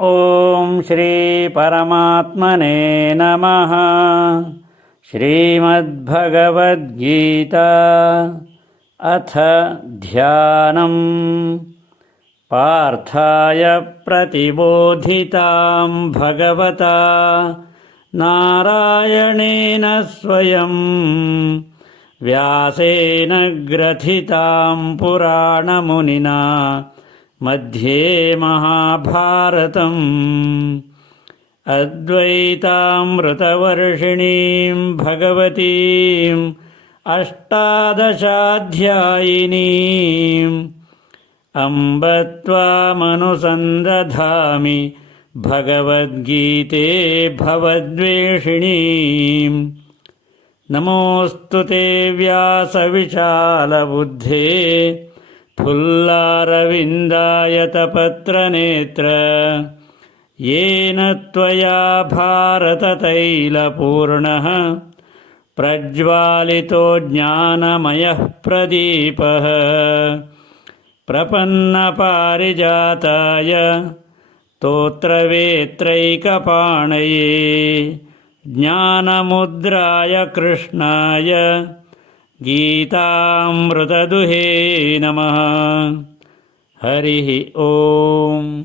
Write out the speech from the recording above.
ॐ श्रीपरमात्मने नमः। श्रीमद्भगवद्गीता अथ ध्यानम्। पार्थाय प्रतिबोधितां भगवता नारायणेन स्वयं। व्यासेन ग्रथितां पुराणमुनिना मध्ये महाभारतम्। अद्वैतामृतवर्षिणीं भगवतीम् अष्टादशाध्यायिनीम् अम्ब त्वामनुसन्दधामि भगवद्गीते भवद्वेषिणीम्। नमोऽस्तु ते व्यासविशालबुद्धे फुल्लारविन्दायतपत्रनेत्र येन त्वया भारततैलपूर्णः। प्रज्वालितो ज्ञानमयः प्रदीपः। प्रपन्नपारिजाताय तोत्रवेत्रैकपाणये। ज्ञानमुद्राय कृष्णाय गीतामृतदुहे नमः। हरिः ॐ